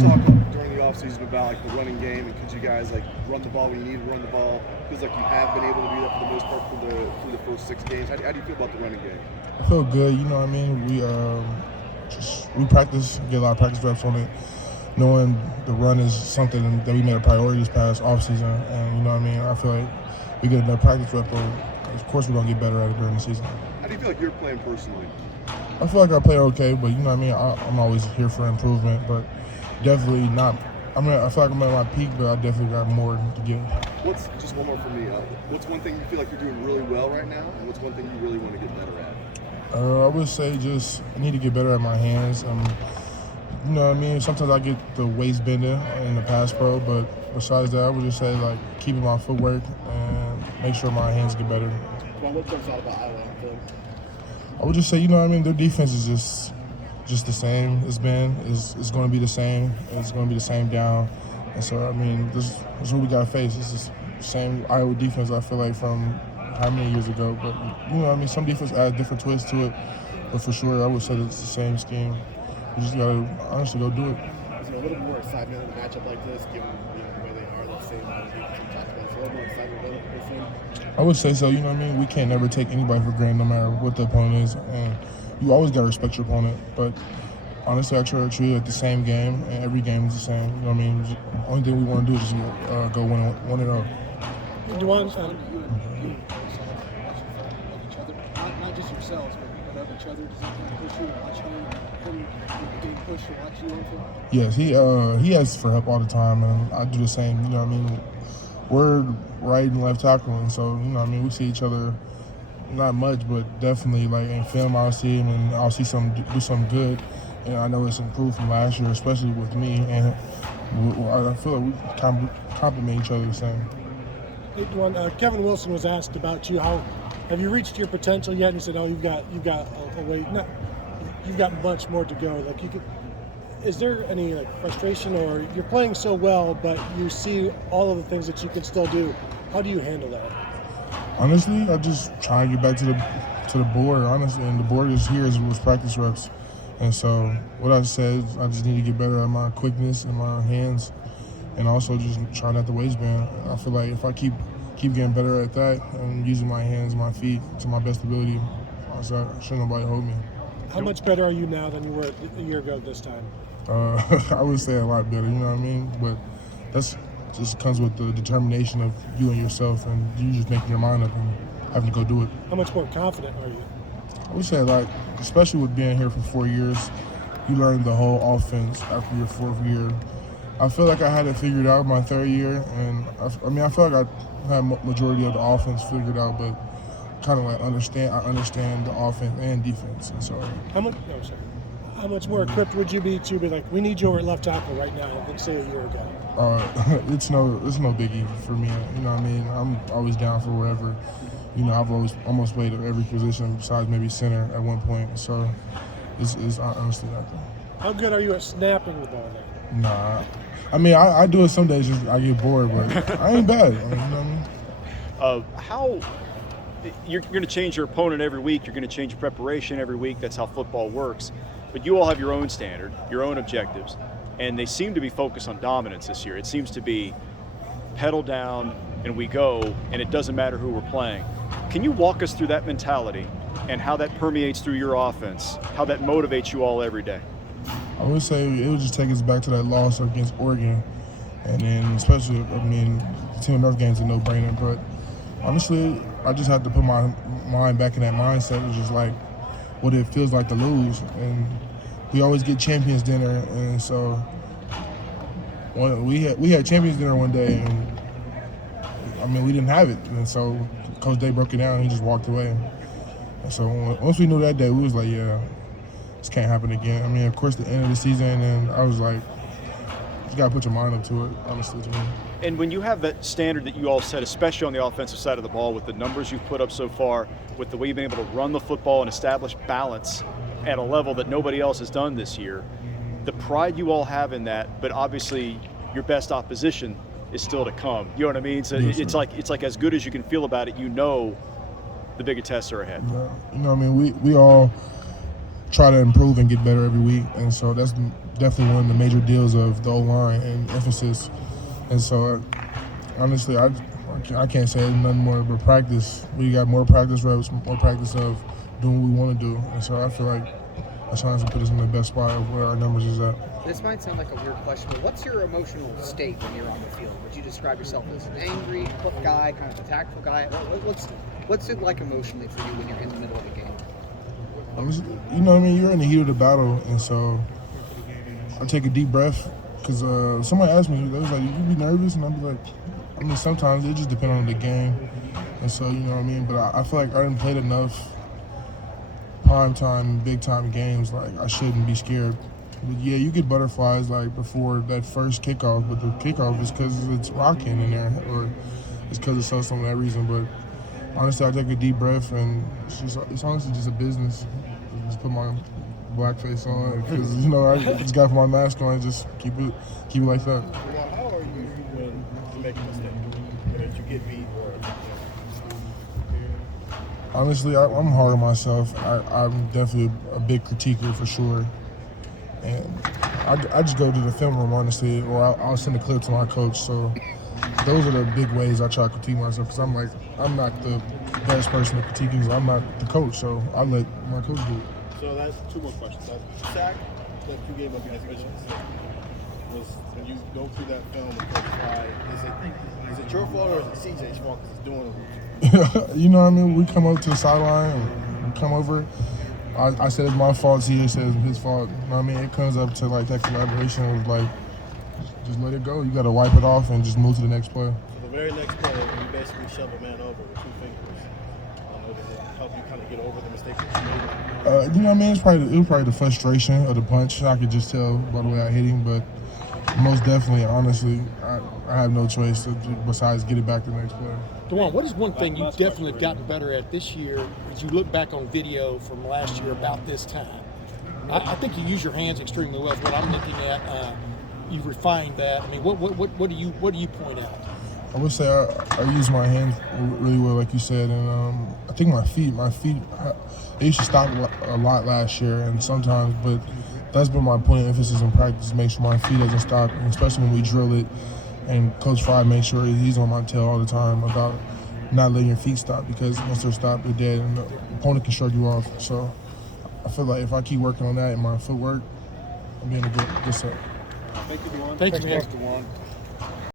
talk during the offseason about like the running game, and could you guys like run the ball when you need to run the ball? Feels like you have been able to do that for the most part through the first 6 games. How do you feel about the running game? I feel good. You know what I mean? We practice, get a lot of practice reps on it, knowing the run is something that we made a priority this past offseason. And you know what I mean? I feel like we get enough practice rep. Of course, we're gonna get better at it during the season. How do you feel like you're playing personally? I feel like I play okay, but you know what I mean? I'm always here for improvement, but definitely not. I feel like I'm at my peak, but I definitely got more to give. What's just one more for me? What's one thing you feel like you're doing really well right now, and what's one thing you really want to get better at? I would say just I need to get better at my hands. You know what I mean? Sometimes I get the waist bending in the pass pro, but besides that, I would just say like keeping my footwork and make sure my hands get better. Well, what comes out about Iowa? I would just say, you know what I mean? Their defense is just the same. It's going to be the same. It's going to be the same down. And so, I mean, this is what we got to face. This is the same Iowa defense, I feel like, from how many years ago. But, you know what I mean? Some defense add different twists to it. But for sure, I would say it's the same scheme. We just got to honestly go do it. Is there a little more excitement in a matchup like this, given the way they are, the same Iowa defense we talked about? Is there a little more excitement with this one? I would say so. You know what I mean? We can't never take anybody for granted, no matter what the opponent is. And you always got to respect your opponent. But honestly, I try to treat it like the same game, and every game is the same. You know what I mean? The only thing we want to do is just go 1-0. Dawand, not just yourselves, but of each other. Does that kind of push you to watch him getting pushed to watch you also? Yes, he asks for help all the time, and I do the same. You know what I mean? We're right and left tackle, and so you know what I mean, we see each other not much, but definitely like in film I'll see him and I'll see do something good, and I know it's improved from last year, especially with me, and I feel like we complement each other the same. Hey, Dawand, Kevin Wilson was asked about you. How have you reached your potential yet? And he said, "Oh, you've got a way. No, you've got much more to go. Like you could." Is there any like frustration, or you're playing so well, but you see all of the things that you can still do? How do you handle that? Honestly, I just try to get back to the board. Honestly, and the board is here was practice reps, and so what I said, I just need to get better at my quickness and my hands, and also just try not to waistband. I feel like if I keep getting better at that and using my hands, and my feet to my best ability, shouldn't nobody hold me. How much better are you now than you were a year ago this time? I would say a lot better, you know what I mean? But that's just comes with the determination of you and yourself, and you just making your mind up and having to go do it. How much more confident are you? I would say, like, especially with being here for 4 years, you learn the whole offense after your 4th year. I feel like I had it figured out my 3rd year, and I feel like I had majority of the offense figured out, but kind of like I understand the offense and defense, and so. How much more equipped would you be to be like, we need you over at left tackle right now than say a year ago? It's no biggie for me. You know what I mean? I'm always down for wherever. You know, I've always almost played at every position besides maybe center at one point. So it's honestly not that. How good are you at snapping the ball then? Nah. I mean, I do it some days. Just I get bored, but I ain't bad. You know what I mean? How you're going to change your opponent every week. You're going to change your preparation every week. That's how football works. But you all have your own standard, your own objectives, and they seem to be focused on dominance this year. It seems to be pedal down and we go, and it doesn't matter who we're playing. Can you walk us through that mentality and how that permeates through your offense, how that motivates you all every day? I would say it would just take us back to that loss against Oregon, and then especially, I mean, the Team North game's a no-brainer, but honestly, I just have to put my mind back in that mindset. It's just like what it feels like to lose, and we always get champions dinner, and so we had champions dinner one day, and I mean we didn't have it, and so Coach Day broke it down and he just walked away. And so once we knew that day, we was like, yeah, this can't happen again. I mean, of course, the end of the season, and I was like, you just gotta put your mind up to it, honestly, to me. And when you have that standard that you all set, especially on the offensive side of the ball, with the numbers you've put up so far, with the way you've been able to run the football and establish balance at a level that nobody else has done this year, the pride you all have in that, but obviously your best opposition is still to come. You know what I mean? So yes, it's like as good as you can feel about it, you know the bigger tests are ahead. Yeah. You know what I mean? We all try to improve and get better every week, and so that's definitely one of the major deals of the O-line and emphasis. And so, honestly, I can't say nothing more but practice. We got more practice reps, more practice of doing what we want to do. And so I feel like that's honestly put us in the best spot of where our numbers is at. This might sound like a weird question, but what's your emotional state when you're on the field? Would you describe yourself as an angry guy, kind of a tactful guy? What's it like emotionally for you when you're in the middle of a game? You know what I mean? You're in the heat of the battle, and so I take a deep breath because somebody asked me, they was like, you be nervous? And I'd be like, I mean, sometimes it just depends on the game. And so, you know what I mean? But I feel like I didn't play enough prime time, big time games. Like, I shouldn't be scared. But yeah, you get butterflies like before that first kickoff, but the kickoff is because it's rocking in there, or it's because it's us on that reason. But honestly, I take a deep breath, and it's honestly just a business. Just put my black face on because you know I just got my mask on and just keep it like that. How are you when you make a mistake? When you get beat or? Honestly, I'm hard on myself. I'm definitely a big critiquer for sure. And I just go to the film room, honestly, or I'll send a clip to my coach. So those are the big ways I try to critique myself because I'm not the best person to critique because I'm not the coach. So I let my coach do it. So that's two more questions. The sack that you gave up against Michigan State was when you go through that film with Coach Fry, is it your fault or is it CJ's fault because he's doing it? You know what I mean? We come up to the sideline and we come over. I said it's my fault. CJ says it's his fault. You know what I mean? It comes up to like that collaboration of like, just let it go. You got to wipe it off and just move to the next play. So the very next play, you basically shove a man over with 2 fingers. Does it help you kind of get over the mistake that you made? You know what I mean? It was probably the frustration of the punch. I could just tell by the way I hit him, but most definitely, honestly, I have no choice besides get it back to the next play. Dawand, what is one thing you definitely have gotten better at this year as you look back on video from last year about this time? I think you use your hands extremely well. Is what I'm looking at. You refined that. I mean, what do you point out? I would say I use my hands really well, like you said, and I think my feet, they used to stop a lot last year, and sometimes, but that's been my point of emphasis in practice, make sure my feet doesn't stop, and especially when we drill it, and Coach Fry makes sure he's on my tail all the time about not letting your feet stop, because once they're stopped, they're dead, and the opponent can shrug you off. So I feel like if I keep working on that and my footwork, I'm being a good set. Thank you, Dawand. Thank you, man. Dawand.